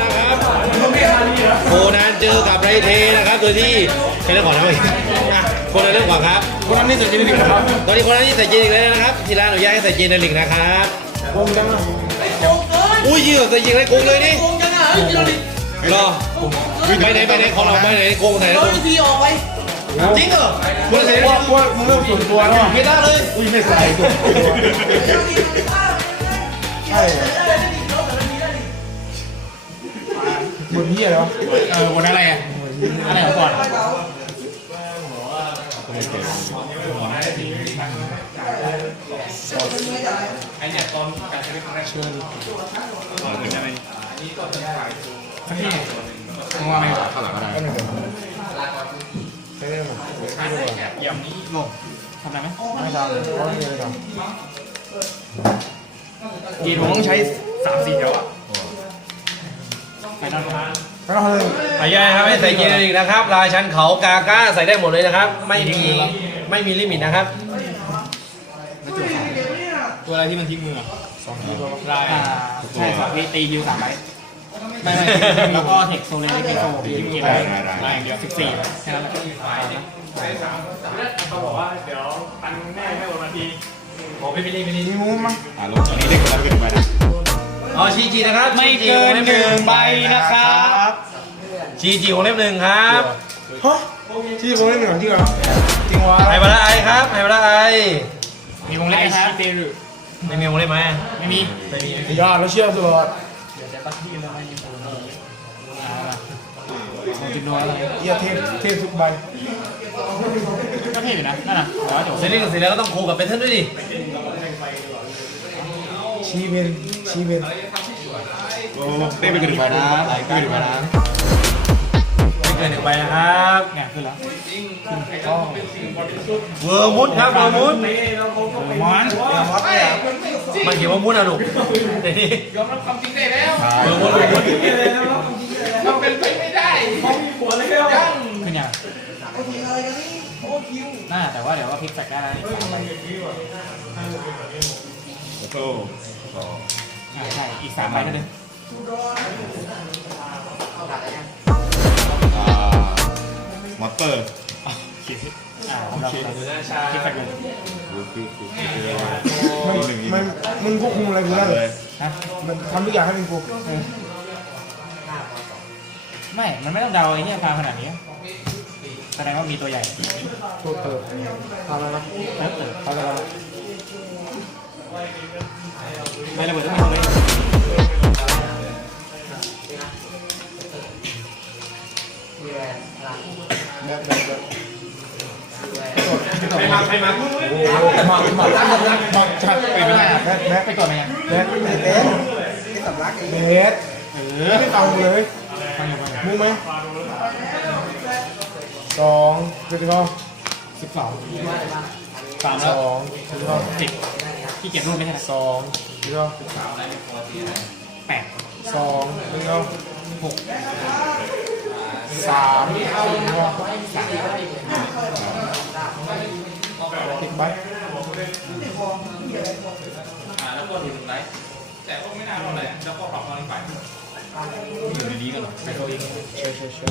นะครับโคนันเจอกับไรเทนะครับโดยที่ใครเรื่องก่อนนะเมื่อกี้อะโคนันเรื่องก่อนครับ คนนั้นนี่จะกินดีครับ ตอนนี้โคนันที่ใส่เจนอีกแล้วนะครับทีร้านอนุญาตให้ใส่เจนในลิงนะครับวงจังนะ อุ้ยยืดใส่ยิงเลยโกงเลยนี่รอไปไหนไปไหนของเราไปไหนโกงไหนโกงทีออกไปจริงเหรอคุณใส่กลัวกลัวมึงเริ่มส่วนตัวแล้วไม่ได้เลย อุ้ยไม่ใส่ส่วนตัวใช่บนที่อะไรวะเออวันอะไรอะอะไรของก่อน ข้างหลังก็ได้ใช้ได้หมดยำนี้งงทำได้ไหมไม่ทำเพราะไม่มีอะไรทกีนผมต้องใช้สามสี่แถวอะไปนอนทานำแล้วเขาเลยอนุญาตครับให้ใส่เจนในลิงนะครับ ราชันเขากาก้าใส่ได้หมดเลยนะครับ ไม่มีไม่มีลิมิตนะครับ ตัวอะไรที่มันทิ้งมือสองทีก็ลายใช่สองทีตียูสามใบไม่ไม่แล้วก็เทคโซเลนเทคโซทีมกี่ใบลายอย่างเดียวสิบสี่แค่นั้นแหละเขาบอกว่าเดี๋ยวตันแน่ไม่หมดนาทีโอ้ไม่มีลิมิตมีมุ้งมั้งอ่าลงตอนนี้ได้คนละเกินไปนะอ๋อชีจีนะครับไม่เกินหนึ่งใบนะครับชีจีของเล่มหนึ่งครับฮะที่ผมเล่นหนึ่งจริงเหรอจริงวะไฮบาระไอครับไฮบาระไอมีวงเล็บไหมครับเตรุ ไม่มีวงเล็บไหมไม่มีไม่มียอดแล้วเชื่อตลอดของจินโดอะไรเยี่ยเทพเทพทุกใบก็เท่อยู่นะนั่นน่ะแต่ว่าจบเซนนิ่งเสร็จแล้วก็ต้องคูกับเป็นเทนด้วยดิชีเบนชีเบนเต้ไปกันหนึ่งใบนะไหลไปกันหนึ่งใบนะไม่ เกินหนึ่งใบนะครับเนี่ยขึ้นแล้วเวอร์มุดครับเวอร์มุดมอนมันเขียนว่ามุดอะลูกเดี๋ยวนี้ยอมรับความจริงได้แล้วเวอร์มุดเวอร์มุดมันเป็นไปไม่ได้เขึ้นยังน่าแต่ว่าเดี๋ยวว่าพลิกแฟกได้แล้วนี่สามใบอ่าใช่อีกสามใบก็ได้ มอเตอร์อ่าเราพลิกแฟกเลยมันมันมึงควบคุมอะไรกูได้เลยฮะมันทำทุกอย่างให้เป็นกูไม่ มันไม่ต้องเดาไอ้เนี่ยพาขนาดนี้แสดงว่ามีตัวใหญ่ ตัวเติบทำแล้วนะเติบเติบทำแล้วนะไม่ระเบิดต้องมีตัวเล็ก แบบแบบแบบใครมาใครมามามามาจัดไปไม่ได้แบทแบทไปกดมายังแบทเบสเบสเออไม่เอาเลยฟังอยู่ฟังอยู่มุ้งไหมสองเจ็ดสิบเก้าสิบสองสามสแล้วองเจ็ดสิบเก้าติดที่เก็บรูปไม่ใช่สองเจ็ดสิบเก้าแปดสองเจ็ดสิบเก้าหก สามเจ็ดสิบเก้าติดใบอยู่ในนี้กันหรอไปตัวเองเชื่อเชื่อเชื่อ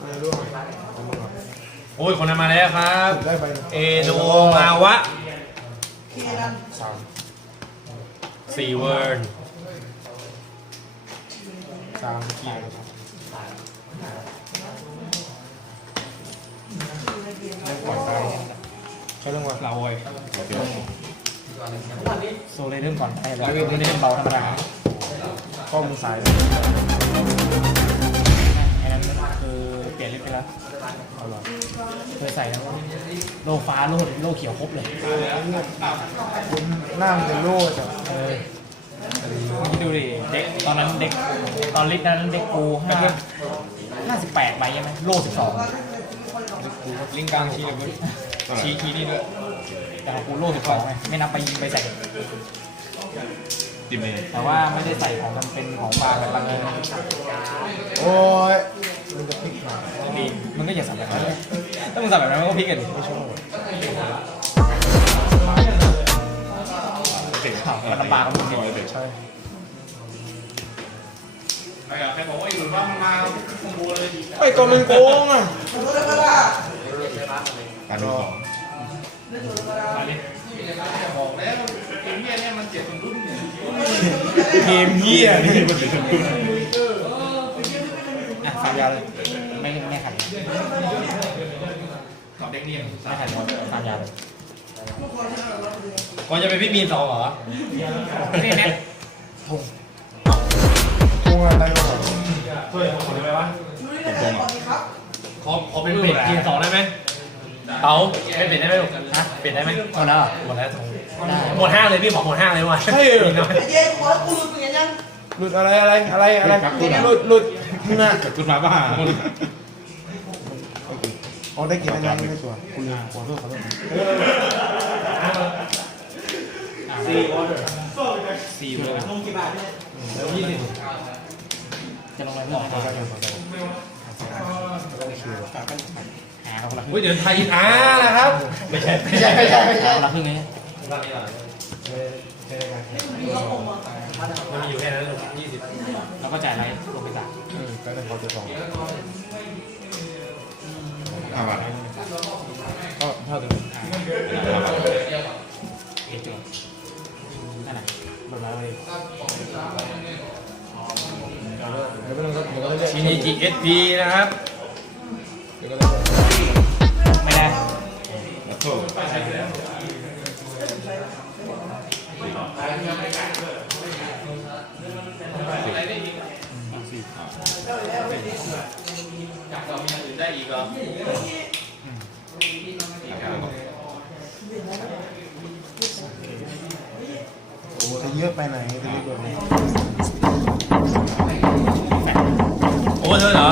ไม่รู้ของมึงเหรอโอ้ยคนนั้นมาแล้วครับได้ใบหนึ่งเอโดมาวะสามสี่เวิร์น สามสี่ปล่อยตายใช้เรื่องว่าเราเว้ยโซเลยเริ่มก่อนไอ้เราเริ่มเล่นเบาธรรมดาข้อมือสายอ้นั้นคือเปลี่ยนเล่นไปแล้วเอาหรอเคยใส่แล้วโลฟ้าโลโลเขียวครบเลยคุณหน้ามันเป็นโลจ้ะ คิดดูดิเด็กตอนนั้นเด็กตอนลิสต์นั้นเด็กกูห้าห้าสิบแปดใบใช่ไหมโลสิบสองลิงกลางชี้เลยชี้ชี้นี่ด้วยแต่แต่ของกูโล่สิบสองไงไม่นับไปยิงไปใส่จิมเองแต่ว่าไม่ได้ใส่ของมันเป็นของวางแบบลังเลโอ้ยมันจะพลิกมามีมึงก็อย่าสั่แบบนั้นเลยถ้ามึงสั่แบบนั้นมันก็พลิกกันดิไม่ชอบ เสร็จมันลำบากกับมึงสวยเสร็จใช่ใครบอกว่าอยู่ว่ามันมาคอมโบเลยไอ้ตัวมันโกงอะการดูสองเกมเฮียนี่มันถือสกุลอะฟังยาวเลยไม่ไม่ขัดไม่ขัดฟังยาวเลย ก่อนจะไปพี่มีนสองเหรอนี่เนี่ยโกงอะไรก็แบบช่วยผมได้ไหมวะตรงๆอะขอขอเป็นเปลี่ยนมีนสองได้ไหมเต๋าเป็นเปลี่ยนได้ไหมลูกฮะเปลี่ยนได้ไหมเอาแล้วหมดแล้วหมดห้างเลยพี่บอกหมดห้างเลยว่ะใช่เหรอเย้ขอกูรู้เป็นยังหลุดอะไรอะไรอะไรอะไรหลุดหลุดน่ะกับคุณมาบ้า อ๋อได้กินอะไรไม่ตัวคุณลืมขอโทษขอโทษซีออเดอร์ซีเลยลงกี่บาทเนี่ยยี่สิบจะลงอะไรเพื่อนขอโทษขอโทษหาเราคนละครึ่งอุ้ยเดี๋ยวไทยอ่านะครับ ไม่ใช่ ไม่ใช่ ไม่ใช่ไม่ใช่คนละครึ่งนี้มันมีอยู่แค่นั้นลูกยี่สิบแล้วก็จ่ายไรลงไปจ่ายอืมก็ได้พอจะสอง ห้าบาทก็เท่าเดิมเอจนั่นแหละโดนมาเลยเดี๋ยวก็ต้องเดี๋ยวก็ต้องเรียก อสพีนะครับเดี๋ยวก็ต้องไม่ได้แล้วโทษโอ้จะเยอะไปไหนจะรีบแบบนี้โอ้เธอเหรอ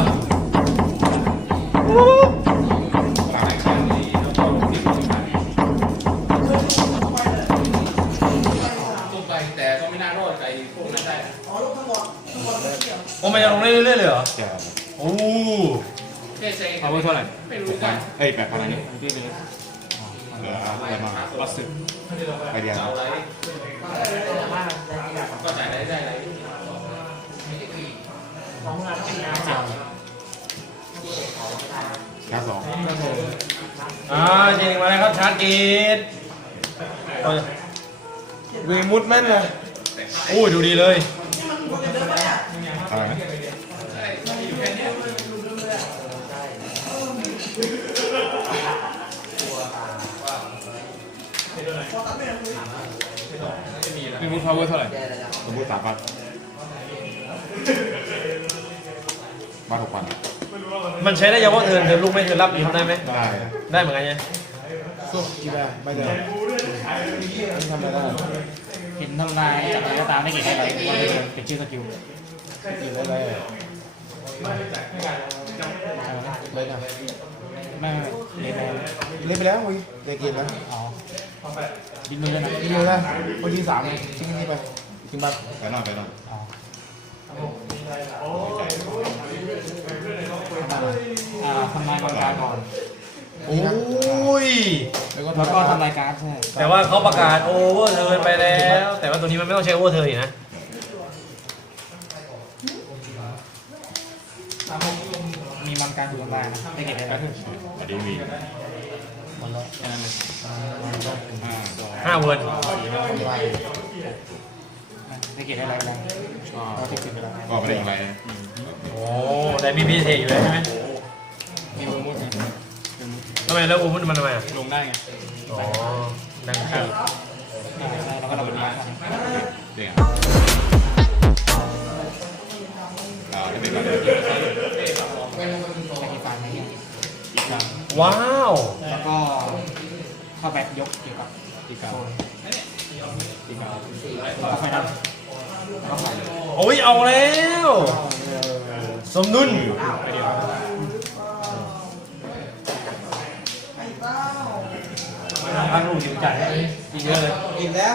โอ้มันจะลงเรื่อยๆเลยเหรอ จะโอ้เอาไว้เท่าไหร่เอ้ยแปดพันอันนี้พี่เลยเหลืออะไรมาบัสสึไปเดียวเจ็ดแค่สองอ่าจริงมาแล้วครับชาร์จเกตโอ้ยเวมุดแม่นเลยโอ้ยดูดีเลยอะไรนะ มีมูฟพาวเวอร์เท่าไหร่สมมติสามพันมาหกพันมันใช้ได้เฉพาะเทิร์นเทิร์นลูกไม่เทิร์นรับอีกทำได้ไหม ได้ได้เหมือนกันไงสู้กี่แบบไม่ได้ไม่ทำอะไรได้เห็นทำลายจากอะไรก็ตามได้เก็บได้ไรเก็บชื่อสกิลกินได้เลยเลยนะไม่ไม่ไม่เล่นเล่นไปแล้วเว้ยเด็กกินแล้วอ๋อ บินมือด้วยนะกินเลยนะคนที่สามเลยทิ้งนี่ไปทิ้งบัตรไปหน่อยไปหน่อยอ๋ออ่าทำลายกองการก่อนโอ้ยแล้วก็แล้วก็ทำลายการ์ดใช่แต่ว่าเขาประกาศโอเวอร์เทิร์นไปแล้ว แต่ว่าตัวนี้มันไม่ต้องใช้โอเวอร์เทิร์นอีกนะมีมันการอยู่ทำลายนะได้เก็บได้ไรอันนี้มีหมดแล้วแค่นั้นเลย ห้าเวิร์นได้เก็บได้ไรเราติดติดไปแล้วก็ไม่ได้อย่างไรนะโอ้แต่มีพีเทอยู่เลยใช่ไหมมีมูมูดทำไมแล้วโอเวอร์มันทำไมอะลงได้ไงอ๋อดังครับใช่แล้วก็เราเป็นมาร์คเด้งอ่าได้เป็นแบบแค่ที่ฟันนี่อีกว้าว แล้วก็ เข้าไปยกเกี่ยวกับอีกครั้งอีกครั้งแล้วก็ไฟดับแล้วก็ไฟโอ้ยเอาแล้วสมดุลไปเดียวโองลูกจิ๋วจ่ายอีกเยอะเลยอีกแล้ว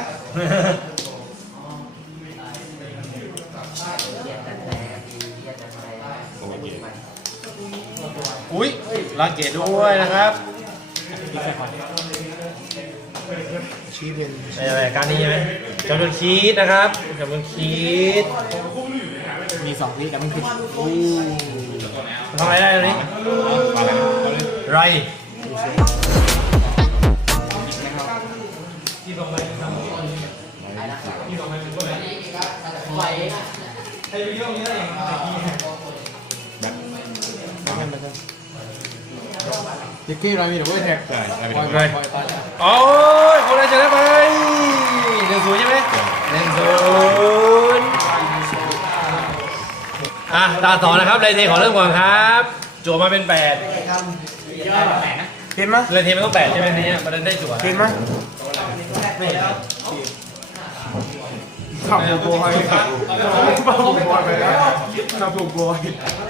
อุ้ยลาเกตด้วยนะครับ ชี้เป็นในรายการนี้ใช่ไหมจำนวนคีดนะครับจำนวนคีดมีสองที่แต่มันคือทำอะไรได้ตรงนี้ไร จิกกี้เรามีหรือว่าแท็กใช่ใช่ไปปล่อยดูไปโอ้ยคนละชนะไปหนึ่งศูนย์ใช่ไหมหนึ่งศูนย์อะตาต่อนะครับเลยเทขอเริ่มก่อนครับจั่วมาเป็นแปดเห็นไหมเลยเทมันต้องแปดใช่ไหมเนี่ยมันได้จั่วเห็นไหมขับโบยขับโบยไปแล้วขับโบย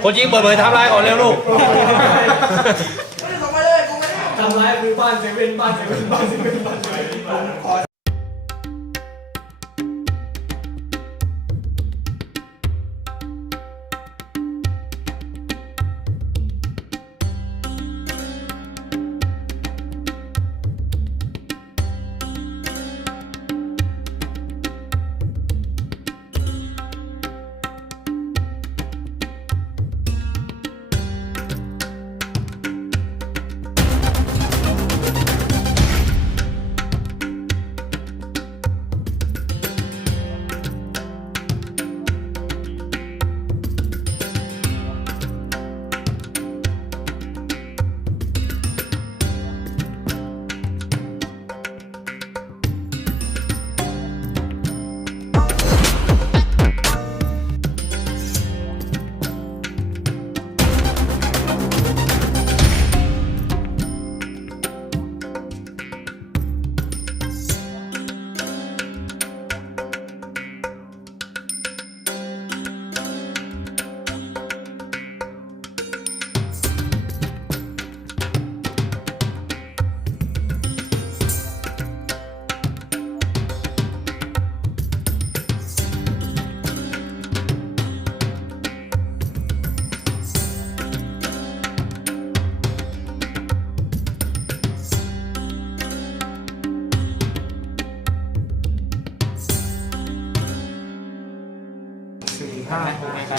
คนยิงเปิดเผยไทำลายก่อนเร็วลูก ทำร้ายคือบ้านเซเว่นบ้านเซเว่นบ้านเซเว่นบ้านเซเว่นสี่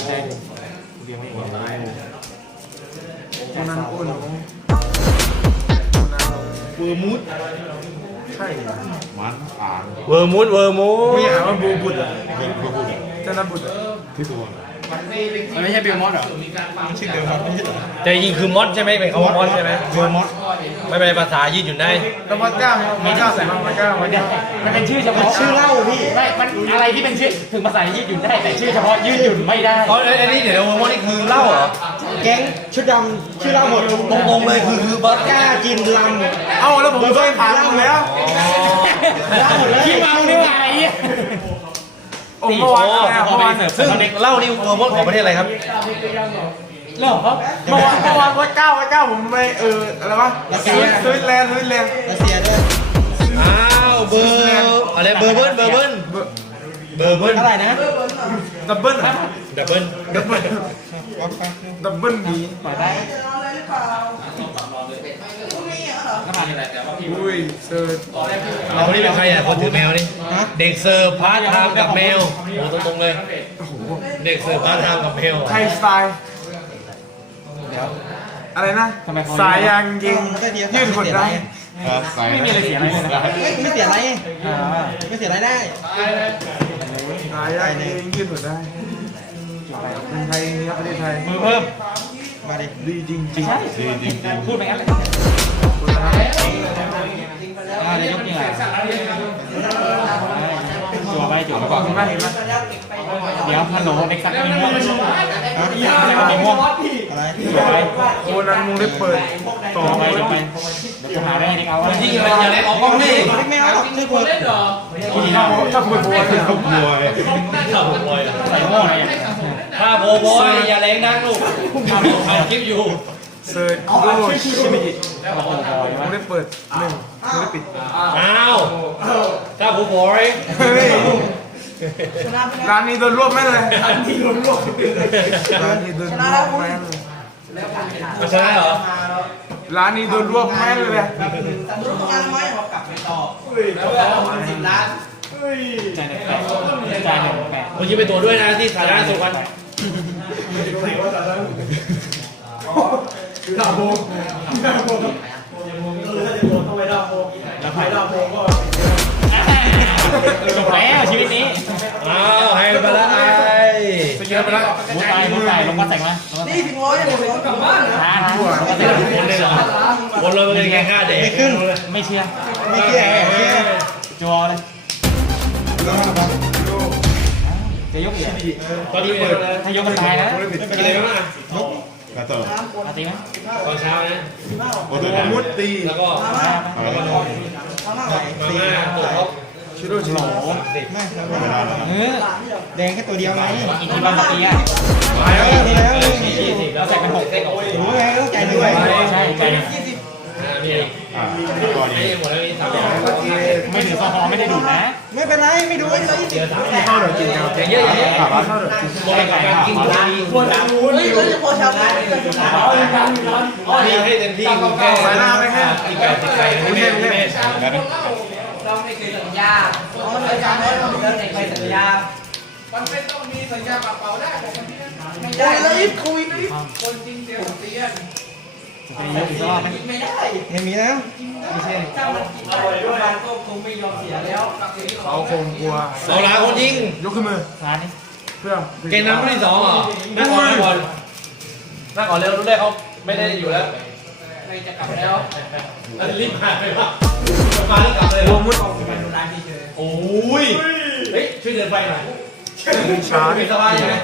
กการแดงเรียงไม่หมดคนนั้นอ้วนเวอร์มูดใช่เหรอมันอ่างเวอร์มูนเวอร์มูไม่นอ่านว่าบูบุตรอะเวอร์มูดธนบุตร อะที่ตัวมันไม่ใช่เบลมอสหรอชื่อเดิมครับไม่ใช่เหรอแต่จริงๆคือมอสใช่ไหมเป็นคำว่ามอสใช่ไหมเวอร์มอดไม่เป็นไรภาษายืดหยุ่นได้แล้ววัดก้าวัดก้าใส่มาวัดก้าวัดก้ามันเป็นชื่อเฉพาะชื่อเล่าพี่ไม่มันอะไรที่เป็นชื่อถึงภาษายืดหยุ่นได้แต่ชื่อเฉพาะยืดหยุ่นไม่ได้อ๋ออันนี้เดี๋ยวเวอร์มูนนี่คือเหล้าเหรอแก๊งชุดดำชื่อเล่าหมดตรงๆเลยคือคือบอสกล้ากินลำเอ้าแล้วผมเคยผ่านลำแล้วเล่าหมดเลยขี้เมานี่ไงโอ้เมื่อวานแล้วเมื่อวานซึ่งเหล้านี่เวอร์มูนของประเทศอะไรครับเหรอครับเมื่อวานเมื่อวานวัดก้าวัดก้าผมไปเอออะไรวะสวิตสวิตแลนด์สวิตแลนด์รัสเซียด้วยอ้าวเบอร์อะไรเบอร์เบิ้ลเบอร์เบิ้ลเบอร์เบิ้ลเท่าไหร่นะดับเบิ้ลดับเบิ้ลดับเบิ้ลดับเบิ้ลดีเปิดได้ อุ้ยเซิร์ชเราคนนี้เป็นใครอะคนถือแมวนี่เด็กเสิร์ฟพาร์ทไทม์กับแมวโอ้ตรงๆเลยเด็กเสิร์ฟพาร์ทไทม์กับแมวไทยสไตล์อะไรนะ สายยางยิงยืดขดได้ครับใส่ไม่มีอะไรเสียอะไรเลยนะไม่เสียอะไรไม่เสียอะไรได้สายยางยิงยืดขดได้คนไทยนี่ครับประเทศไทยมือเพิ่ม มาดิดีจริงจริงใช่จริงจริงพูดไปงั้นเลย คุณนะครับอ่าเดี๋ยวยกนี่แหละจั่วไปจั่วไปก่อนเห็นไหมเห็นไหมเดี๋ยวฮัลโหลเด็กสักนิดนึงอะไรวะมีม่วงอะไรจั่วไปโคนนั้นมึงได้เปิดต่อจั่วไปไว้จั่วไปเดี๋ยวจะหาได้เด็กเอาที่มันอย่าเล่นออกกล้องนี่ไม่เอาหรอกชื่เพิร์ดถ้าคุยโพสทุกมวยข่าวบอยใส่ม่วงอะไรอะถ้าโบอยอย่าแรงดังลูกทำคลิปอยู่ เซิร์ชโดชิมิจิไม่ได้เปิดหนึ่งไม่ได้ปิดอ้าวเจ้าผู้บอยเฮ้ยร้านนี้โดนรวบแม่เลยร้านนี้โดนรวบร้านนี้โดนรวบแม่เลยมาชนะเหรอร้านนี้โดนรวบแม่เลยรู้งานไหมกลับไปต่อใจหนึ่งแปดใจหนึ่งแปดเมื่อกี้ไปตัวจด้วยนะที่สาธารณสุขวัน ดาวโบดาวโบก็คือถ้าจะโบต้องไปดาวโบไปดาวโบก็จบแล้วชีวิตนี้อ้าวให้ไปแล้วไอ้สเยอะไปแล้วมุดตายมุดตายลงมาแต่งมานี่ถึงร้อยผมร้อยกลับบ้านนะวนเลยหรวนเลยเลยแกห้าเด็กไม่ขึ้นไม่เชียร์ไม่เชียร์จอเลยจะยกเหรอตอนนี้เปิดถ้ายกมันตายนะไม่เป็นไรมากยก ระเติมมาตีไหมตอนเช้านะโอ้ตัวแดงมุดตีแล้วก็เอาไปนอนทำอะไรมาม่าตัวท็อปชิโร่ชิโร่ไม่ครับไม่ได้แล้วเออแดงแค่ตัวเดียวไงอีกทีบ้านมาตีอะมาแล้วแล้วใส่เป็นหกรู้ไงต้องใจด้วยใช่ใจอ่ามีอ่าก็ไอ้นี้หมดแล้วมีสามอย่างไม่ถือซอฮอไม่ได้ดูดนะ ไม่เป็นไรไม่ดูเลยเดี๋ยวสามเข้าเดี๋ยกินกันอย่างเยอะอย่างเยอะถามว่าเข้าเดี๋ยวกินบริการการกินคนดีคนดีเฮ้ยเราจะพอชาวบ้านนี่ให้เต็มที่แค่อีกแปดสิบไปไม่ไม่ไม่แล้วนะเราไม่เคยสัญญาเพราะมันเป็นการให้เราไม่เคยสัญญามันไม่ต้องมีสัญญาปากเปล่าได้ของคนที่นั่นไม่ได้ได้เลยคุยเลยคนจริงเสียเสีย จะไปยกอีกรอบไหมไม่ได้เห็นมีแล้วไม่ใช่ถ้ามันกินได้มันก็คงไม่ยอมเสียแล้วเขาคงกลัวเอาละคนยิงยกขึ้นมือร้านนี้เพื่อเกมน้ำที่สองเหรอนั่งก่อนนั่งก่อนนั่งก่อนเร็วรู้ได้เขาไม่ได้อยู่แล้วในจะกลับแล้วรีบมาไปว่ามาแล้วกลับเลยรวมมุดมันดูร้านที่เฉยโอ้ยเฮ้ยช่วยเดินไปหน่อยช้าไม่สบายใช่ไหม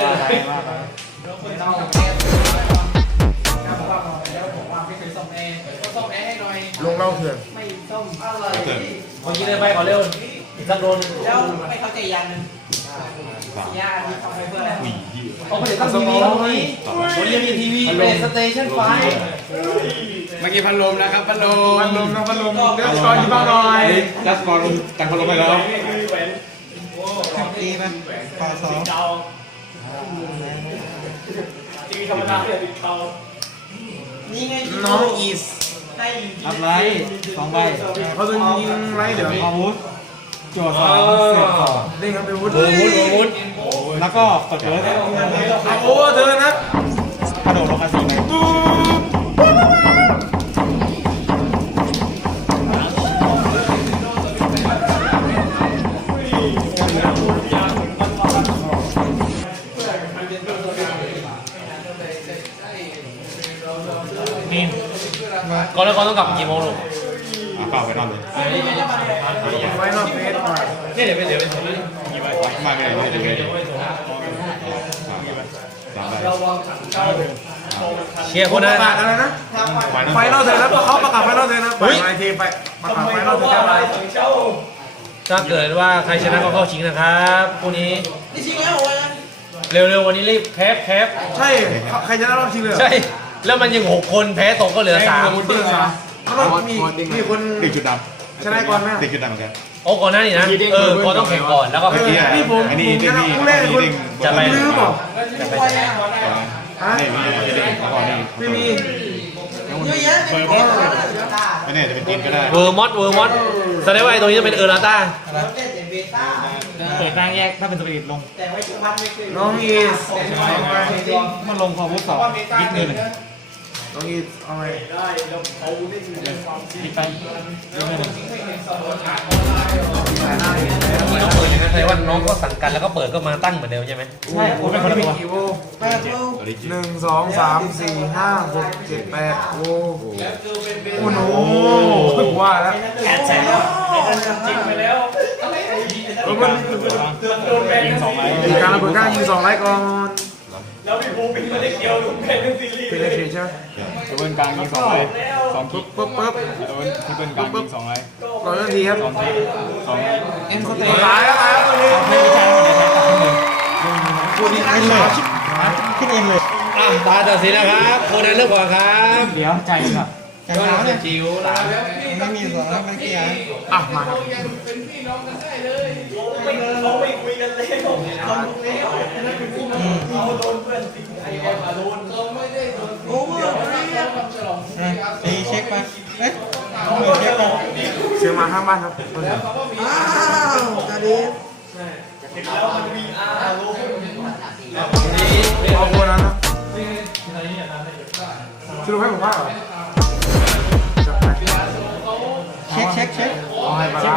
ว่าไปว่าไปไม่ต้องแก้ เล่าเถื่อนไม่ส่งอะไรกระเติมเมื่อกี้เดินไปขอเร็วอีกสักโดนแล้วไม่เข้าใจอย่างนึงยาที่ทำไปเพื่ออะไรอุ้ยยี่เขาไม่ได้ตั้งทีวีตรงนี้วันนี้มีทีวีเป็นสเตชันไฟเมื่อกี้พันลมนะครับพันลมพัดลมนะพัดลมเดี๋ยวก่อนที่บ้านหน่อยรัสกอร์แต่งพัดลมไปแล้วตีไปปาสองนี่ไงน้องอีสให้ อัพไลท์สองใบเขาจะยิงไรเดี๋ยวอาวุธโจทย์สอ๋อองเสือกสองเด้งครับเป็นวุฒิโอ้โหโอ้โหแล้วก็กดเบิร์ดโอ้เธอนะกระโดดลงมาสี่ใบ ก่อนแล้วก่อนต้องกลับกี่โมงลูกอ่าเข้าไปนอนเลยไฟนอลเฟสมาเนี่ยเดี๋ยวไปเดี๋ยวไปส่งนะมาไม่ได้ไม่ได้ไม่ได้สามใบเชียร์คนปนะระกาศอะไรนะไฟนอลเธอแล้วเขาประกาศไฟนอลเธอนะปล่อยไอทีไปประกาศไฟนอลเธอได้ไหมถ้าเกิดว่าใครชนะก็เข้าชิงนะครับคู่นี้นี่ชิงแล้วโอ้ยเร็วๆวันนี้รีบแคปแคปใช่ใครจะได้รอบชิงเลยใช่ แล้วมันยังหกคนแพ้ตกก็เหลือสามเบอร์สามเขาต้องมีมีคนเด็กจุดดชนะก่อนไหมำเด็กจุดดำเหมือนกันโอ้ก่อนหน้านี่นะเออก่อนต้องแข่งก่อนแล้วก็เมื่อกี้อะนี่ผมอันนี้ผมเด้ชงนะนี่คู่แรกอันคุนี้ณเด้งจะไปลืมเหรอฮะนี่มีอันนี้เด้งแล้วก็นี่ไม่มีเยอะแยะเต็มไปหมดไม่แน่จะเป็นจีนก็ได้เวอร์มอสเวอร์มอสแสดงว่าไอ้ตัวนี้จะเป็นเออร์ลาต้าเราเล่นแต่เบต้าเปิดร่างแยกถ้าเป็นสปิริตลงแต่ไว้ทุกวันไม่เคยน้องอีสเอาไปมันลงคอวุธสองยิกเงิน หนึ่งน้องอีสเอาไปยิกไปยิกเงินหนึ่งน้องเปิดอย่างนั้นแสดงว่าน้องก็สั่งกันแล้วก็เปิดก็มาตั้งเหมือนเดิมใช่ไหมใช่ผมเป็นคนละตัวกี่โวแปดลูกหนึ่งสองสามสี่ห้าหกเจ็ดแปดโอ้โหโอ้โหว่าแล้วแอดแสนแล้วจิงไปแล้วเออมันยิงสองไม้มีการระเบิดกล้ายิงสองไลค์ก่อน พี่ภูมิเป็นไม่ได้เกี่ยวหรือเป็นเรื่องซีรีส์เป็นไอเใช่ไหมตัวเบิร์นกลางยิงสองไม้สองคิปึ๊กบปึ๊บปึ๊บตัวเบิร์นที่เบิร์นกลางยิงสองไม้ร้อยนาทีครับสองคิกสองเอ็มสเตย์ตายแล้วตายแล้วตัวนี้ไม่ใช่หมดเลยใช้ตัดขึ้นเลยพูดดีไม่เลยขึ้นเองเลยเออะตาตัดสินนะครับคนนั้นเลือกก่อนครับ เดี๋ยวใจก่อน กันหนาวเนี่ยจิ๋วนะไม่มีสอนไม่เกี่ยวอะมาครับโอ้โหตีเช็คไปเอ๊ะเหมือนเช็คไปเชียงมาข้างบ้านครับอ้าวจะดีเอาโบนั้นนะสรุปให้ผมว่าเหรอ เช็คเช็คเช็คเอาให้มาละ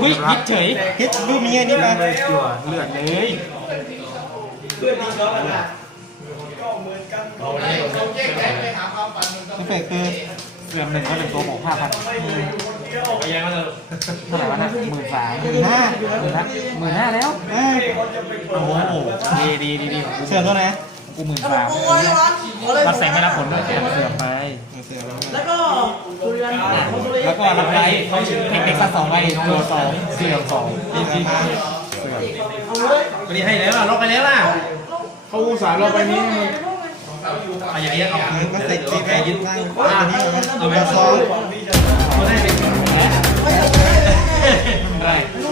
อุ้ยยิดเฉยฮิตรูปนี้นี่ไปเลยจั่วเลือดเลยสเปกคือเสื่อมหนึ่งก็หนึ่งตัวบอกห้าพันไปยังก็เถอะเท่าไหร่วะนะหมื่นสามหมื่นห้าหมื่นห้าหมื่นห้าแล้วเอ้ยโอ้โหดีดีดีดีเสือตัวไหน กูหมื่นสามโอ้ยวัดรับแสงไม่รับผลด้วยแอบเสื่อมไปเสือแล้วก็สุริยันแล้วก็รับไลท์เทคนิคสักสองใบตัวสองเสื่อมสองตีสีฟ้าเสื่อมก็นี่ให้แล้วล่ะล็อกไปแล้วล่ะเขาอุตส่าห์เราไปนี้มันเอาอย่างนี้เอาเหมือนมาติดตีไปยึดตั้งตัวนี้เอาไปซ้อมก็ได้เป็นไรนู่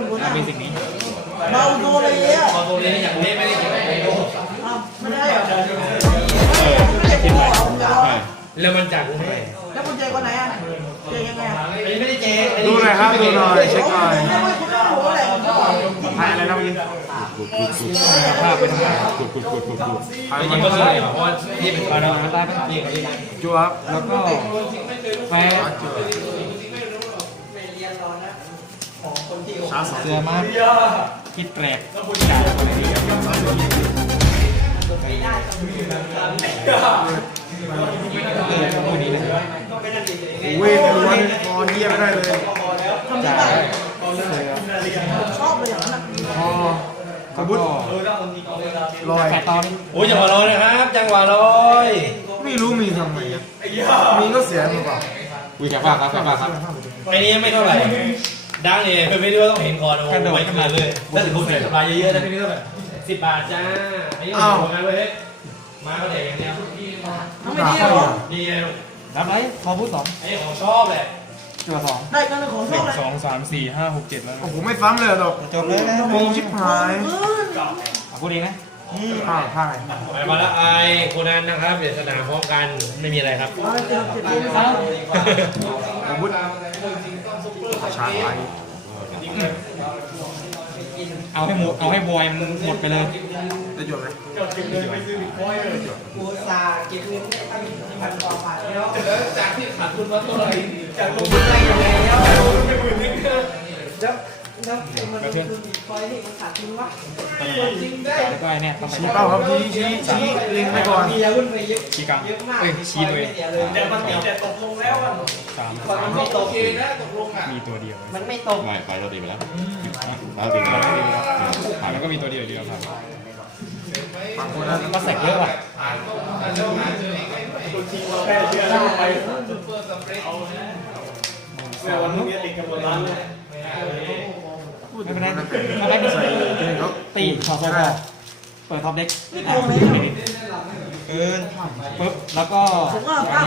นกูน่ะมีสิ่งนี้ เบาตัวเลยเนี่ยพอตัวนี้อย่างนี้ไม่ได้เก็บไว้ในโลกอ้าวไม่ได้เหรอไม่ได้ตัวเอาเดี๋ยวแล้วมันจากกูให้แล้วคุณเจอคนไหนอะเจอยังไงอะอันนี้ไม่ได้เจ๊ดูหน่อยครับดูหน่อยเช็คหน่อยไม่ไม่คุณไม่รู้อะไรผมบอกทายอะไรนะเมื่อกี้ภาพไปทำงานทายไม่มัยินงก็ใช่เพราะว่าที่เป็นเราเราได้ปะนี่นี่จั่วครับแล้วก็แฟร์ ชาร์จสองเสือมาคิดแปลกจ่ายเออตัวนี้เลยเวทล้วนพอเฮียไม่ได้เลยจ่ายชอบเลยอย่างนั้นพอขบุตลอยแปดตอนโอ้ยจังหวะลอยนะครับจังหวะลอยไม่รู้มีทำไมอะมีก็เสียหรือเปล่าอุ้ยแกว่าครับแกว่าครับไอ้นี้ไม่เท่าไหร่ ดังเนี่ยไม่ได้ว่าต้องเห็นก่อนโอ้โหไม่ทำงานเลย ถ้าถึงคุณเสียสบายเยอะๆนะพี่นี่ก็แบบสิบบาทจ้าไอ้นี่มันทำงานเว้ยมาก็เด็กอย่างเดียวทำไม่ดีหรอดีไงรับไรพอพูดสองไอ้นี่ของชอบแหละจั่วสองได้กันของชอบเลยสองสามสี่ห้าหกเจ็ดแล้วโอ้โหไม่ซ้ำเลยอะดอกจบเลยนะโกงชิบหายพูดเองนะอ้าวพ่ายไปมาละไอคนนั้นนะครับเดี๋ยวสนามพร้อมกันไม่มีอะไรครับเอาเจ็ บเจ็บดีเอ้าขบุตชาร์จไว้เอาให้หมดเอาให้บอยมันหมดไปเลยได้จบไหมกูสาเก็บเงินได้ตั้งพันกว่าบาทแล้วจากที่ขาดทุนมาตัวไหร่จากลงทุนอะไรอย่างเงี้ยแล้วแล้วแล้วมันลงทุนบิตคอยนี่มันขาดทุนวะจริงได้แล้วก็ไอ้เนี่ยต้องไปชี้เป้าครับชี้ชี้ชี้เล็งไปก่อนมีแล้วมันไปเยอะชี้กลางเยอะมากเอ้ยชี้ตัวเองแต่มันติดแต่ตกลงแล้วอะ สามก่อนมันไม่ตกเองนะตกลงอะมีตัวเดียวมันไม่ตกไม่ไปเราตีไปแล้วเราตีไปแล้วผ่านแล้วก็มีตัวเดียวเดียวครับฝั่งคนนั้นก็แสกเยอะว่ะไม่เป็นไรถ้าได้ก็ใส่เกงเขาตีขอโซ่เปิดท็อปเด็กเกินปึ๊บแล้วก็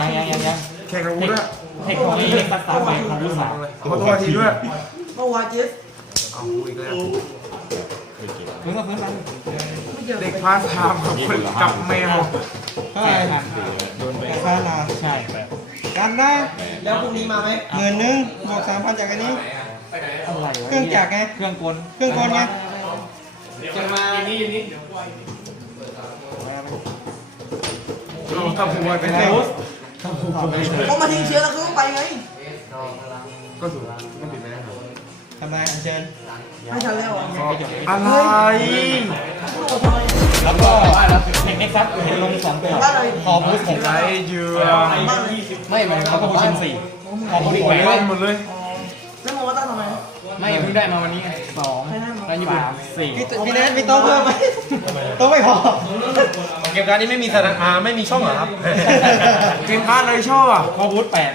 ยังยังยังยังแข่งกับวุ้ด้วย เทคของนี้เด็กตัดสามใบของลูกสาวขอตัวทีด้วยเมื่อวานเจสเอาอีกแล้วฟื้นก็ฟื้นไปเด็กพาสไทม์กับคนกับแมวเท่าไหร่โดนไปราคาลาใช่กันได้แล้วพรุ่งนี้มาไหมหมื่นหนึงบวกสามพันจากอันนี้อะไรวะเครื่องจักรไงเครื่องกลเครื่องกลไงจะมาเราทำหัวไปแล้ว เขามาทิ้งเชื้อแล้วเขาก็ไปไงก็ถูกไม่ผิดไม่ได้ครับทำลายอัญเชิญไม่ทันแล้วอะอะไรแล้วก็เทคนิคซับเห็นลงสองตัวพอพูดหกไรเยือบ้านเลยไม่ไม่เขาก็พูดชิมสี่พอพูดอีกหมแหวดนเลยหมดเลยแล้วมองว่าตั้งทำไม ไม่เพิ่งได้มาวันนี้ไงสองแล้วญี่ปุ่นสี่พี่พี่เนทมีโต๊ะเพิ่มไหมโต๊ะไม่พอเกมการนี้ไม่มีสนามอ่าไม่มีช่องเหรอครับเกมพาร์ทอะไรชอบอะพอพูดแปด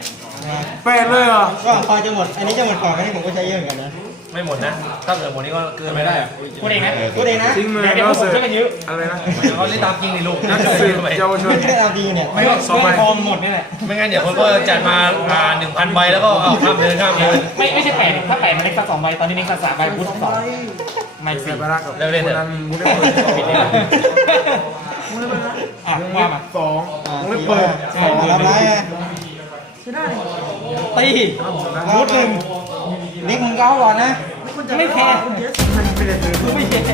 แปดเลยเหรอก็พอจะหมดอันนี้จะหมดก่อนอันนี้ผมก็ใช้เยอะเหมือนกันนะ ไม่หมดนะ ถ้าเกิดหมดนี่ก็เกินไปได้อะพูดเองนะพูดเองนะทิ้งมือเดี๋ยวเดี๋ยวก็ผมเสือช่วยกันยื้ออะไรนะเขาเล่นตามจริงดิลูกนักสืบเยาวชนไม่ได้เอาดีเนี่ยไม่ว่าไม่ว่าทองหมดนี่แหละไม่งั้นเดี๋ยวคนก็จัดมามาหนึ่งพันใบแล้วก็เอาข้ามเดินข้ามเดินไม่ไม่ใช่แปดถ้าแปดมันเล็กสักสองใบตอนนี้เล็กสักสามใบพูดสองไม่เสีสี่ยบารักกับคนนั้นมุ้งได้เปิดปิดเลยนะอะว่ามาสองอ่ามุ้งได้สี่เปิดห้าอ่ารับร้ายไงตีพูดหนึ่ง นิกมึงก็เอาก่อนนะ ไม่แพ้ไม่ได้ซื้อไม่แพ้ไม่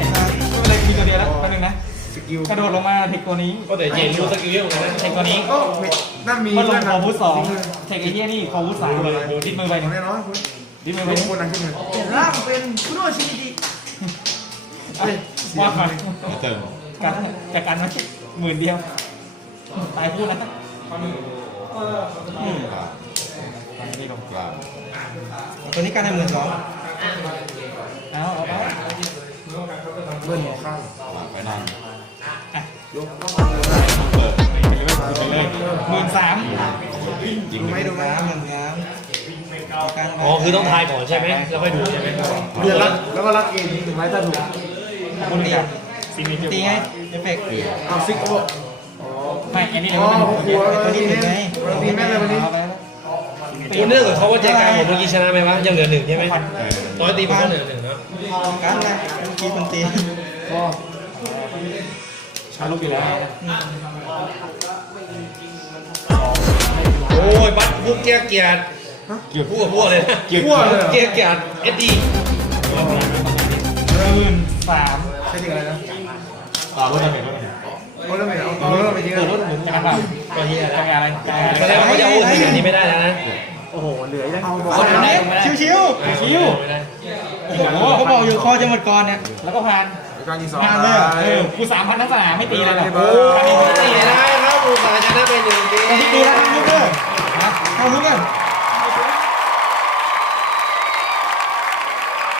เป็นไรมีตัวเดียวแล้วแป๊บนึงนะสกิลกระโดดลงมาเทคตัวนี้ก็แต่เจนรู้สกิลเยอะเหมือนกันนะเทคตัวนี้ก็นั่นมีมันลนั่งนคอวูดสองทิ้งมือเทคไอ้เหี้ยนี่คอวูดสามเลยดิดมือไปของแน่นอนคุณดิดมือไปเป็นคนนั้นขึ้นมือร่างเป็นคุโรชินิจิว่ามาเติมกันแต่กันไหมหมื่นเดียวตายพูดนะกราบนี่ลงกราบตัวนี้การให้หมื่นสองเอาเอาไปเบิ้ลหัวข้างกราบไปนั่งยกเปิดหมื่นสามยิงดูไหมดูไหมน้ำหนึ่งน้ำการอ๋อคือต้องทายก่อนใช่ไหมแล้วค่อยดูใช่ไหมเดี๋ยวรักแล้วก็รักเองถึงไม้ตาถูกคนตีซีนีตีไงเอฟเฟกต์เอาซิกโอ้ไม่อันนี้อ๋อเราหัวหัวตัวนี้หนึ่งไงวันนี้แม่เลยวันนี้ เอาไปแล้วคุณเนื่องกับเขาว่าเจอการหมดเมื่อกี้ชนะไหมวะยังเหลือหนึ่งใช่ไหมเออตอนตีมันก็เหลือหนึ่งนะการไงเมื่อกี้คนตีก็ชาลูกอยู่แล้วโอ้ยบัตรพวกเกียร์เกียร์เกียร์พวกพวกเลยนะเกี่ยวเลยเกียร์เกียร์เอ็ดดี้หมื่นสามใช่จริงอะไรนะตาลดดาเมจลดดาเมจโอ้แล้วไม่เอาเอาแล้วไม่จริงตัวรอะถหมุนจะกันเปล่าก็เฮียจะงานอะไรจะงานแสดงว่าเขาจะพูดถึงอันนี้ไม่ได้แล้วนะโอ้โห เหลือยังเอาเอาเดี๋ยวนี้ชิวคิวไม่ได้ๆเขาบอกอยู่คอจะหมดก่อนเนี่ย แล้วก็ผ่านการยิงสองงานเลยเหรอเออกูสามพันทั้งสนามไม่ตีเลยหรอกโอ้ตีได้ครับอุตส่าห์ชนะไปหนึ่งเกตอนที่ตีแล้วทำลูกด้วยทำลูกกันม